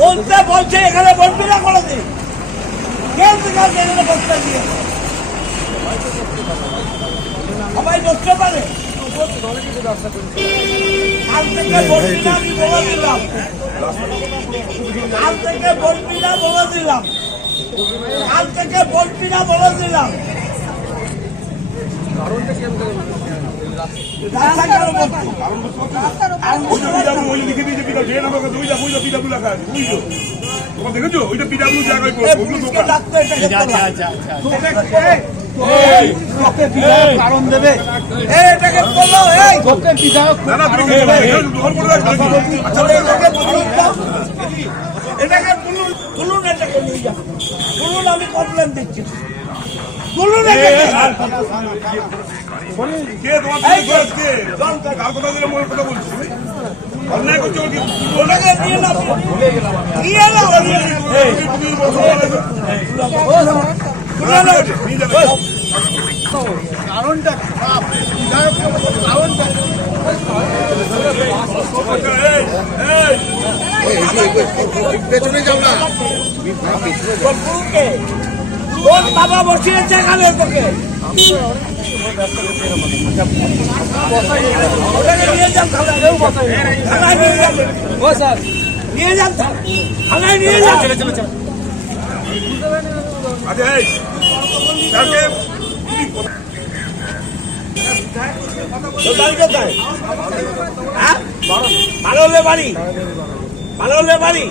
বলতে বলছে, এখানে বলবি না কোনোদিন? কে থেকে এখানে বলতে দিয়ে সবাই বসতে পারে। কাল থেকে বলবি না, আমি বলে দিলাম। কাল থেকে বলবি না, বলে দিলাম। কাল থেকে বলবি না, বলে দিলাম। ওইটা পিডাব্লিউ জায়গায়। কারণ দেবে এটাকে তোলো, এই। তোকে বিধায়ক না না তুমি দখল করে রাখবে আচ্ছা, এটাকে নিয়ে যাও। তুলুন, আমি কমপ্লেন দিচ্ছি তুলুন এটাকে। কে তোমার দিকে দোষ কে তোর বাবা বসিয়েছে এখানে তোকে নিয়ে যান থানায়। নিয়ে যান। নিয়ে যান থানায় নিয়ে যান তোর বাড়ি কোথায়? হ্যাঁ? ভালো হলে বাড়ি ভালো হলে বাড়ি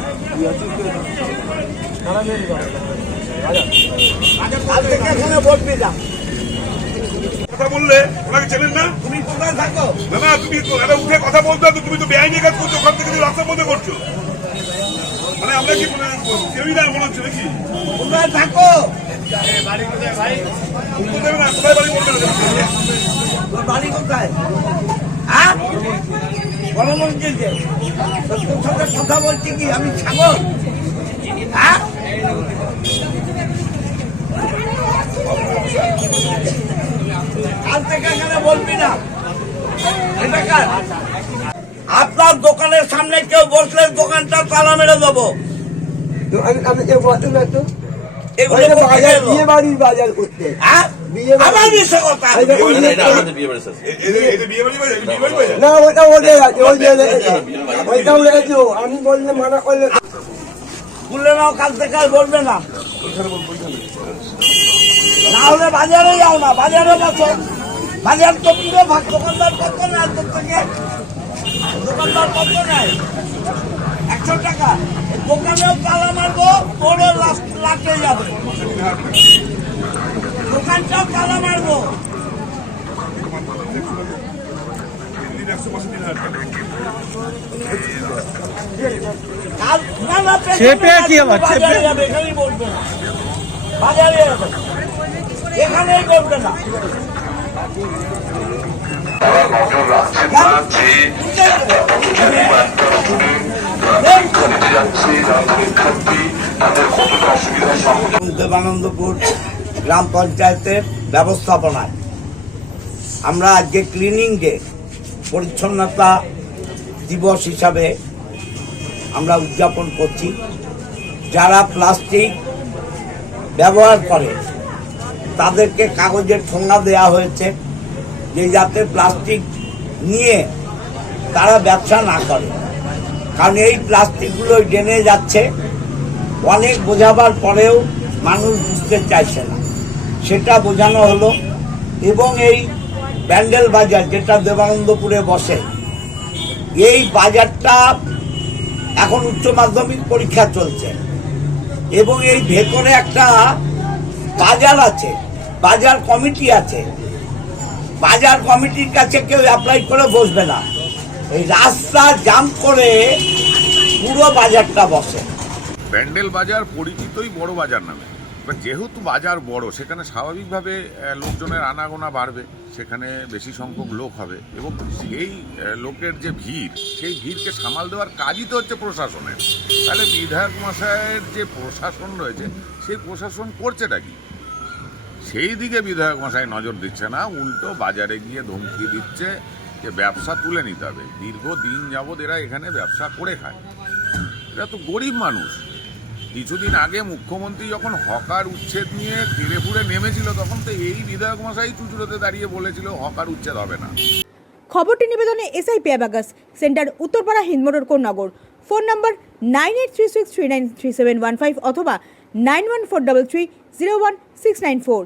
কথা বললে ওনাকে চেনেন না? তুমি না না তুমি এটা উঠে কথা বলতে তুমি তো বেআইনি কাজ করছ ওখান থেকে রাস্তার মধ্যে করছ মানে আমরা কি কেউই না মনে হচ্ছে নাকি? কোথায় থাকো। না কোথায় বাড়ি বলবে না বাড়ি কোথায়? হ্যাঁ? সাথে কথা বলছি কি? আমি ছাগল। হ্যাঁ? আপনার দোকানের সামনে কেউ বসলে দোকানটা তালা মেরে দেবো। হ্যাঁ? আমি বললে মানা করলে খুলে নাও, কাল বলবে না। না হলে বাজারে যাও না, বাজারে বসো। বাজার তো পুরো ভাগ, দোকানদার কত না তোর থেকে? দোকানদার কত নাই একশো টাকা। দোকানেও তালা মারবো লাস্ট লাটে যাবে। দোকানটাও তালা মারবো দিন একশো পাঁচশো দিন হাজার টাকা কাল না না পেছনে চেপে আবার, চেপে? দেবানন্দপুর গ্রাম পঞ্চায়েতের ব্যবস্থাপনায় আমরা আজকে ক্লিনিং ডে পরিচ্ছন্নতা দিবস হিসাবে আমরা উদযাপন করছি। যারা প্লাস্টিক ব্যবহার করে, তাদেরকে কাগজের ঠোঙ্গা দেওয়া হয়েছে যে যাতে প্লাস্টিক নিয়ে তারা ব্যবসা না করে। কারণ এই প্লাস্টিকগুলো ড্রেনে যাচ্ছে, অনেক বোঝাবার পরেও মানুষ বুঝতে চাইছে না। সেটা বোঝানো হলো এবং এই ব্যান্ডেল বাজার যেটা দেবানন্দপুরে বসে, এই বাজারটা এখন উচ্চ মাধ্যমিক পরীক্ষা চলছে। এবং এই ভেতরে একটা বাজার আছে, বাজার কমিটি আছে। বাজার কমিটির কাছে কেউ অ্যাপ্লাই করে বসবে না। এই রাস্তা জাম করে পুরো বাজারটা বসে। প্যান্ডেল বাজার পরিচিতই বড় বাজার নামে। এবার যেহেতু বাজার বড়, সেখানে স্বাভাবিকভাবে লোকজনের আনাগোনা বাড়বে, সেখানে বেশি সংখ্যক লোক হবে এবং সেই লোকের যে ভিড়, সেই ভিড়কে সামাল দেওয়ার কাজই তো হচ্ছে প্রশাসনের। তাহলে বিধায়ক মশাইয়ের যে প্রশাসন রয়েছে, সেই প্রশাসন করছেটা কি? সেই দিকে বিধায়ক মশাই নজর দিচ্ছে না, উল্টো বাজারে গিয়ে ধমকি দিচ্ছে যে ব্যবসা তুলে নিতে হবে। দীর্ঘদিন যাবৎ এরা এখানে ব্যবসা করে খায়। এরা তো গরিব মানুষ। কিছুদিন আগে মুখ্যমন্ত্রী যখন হকার উচ্ছেদ নিয়ে ফিরে ফুরে নেমেছিল, তখন তো এই বিধায়ক মশাই চুচুড়োতে দাঁড়িয়ে বলেছিল, হকার উচ্ছেদ হবে না। খবরটি নিবেদনে SI পেয়াবাগাস centre Uttarpara Hindmotor Konnagar phone number nine eight three six three nine three seven one five অথবা nine one four double three zero one six nine four.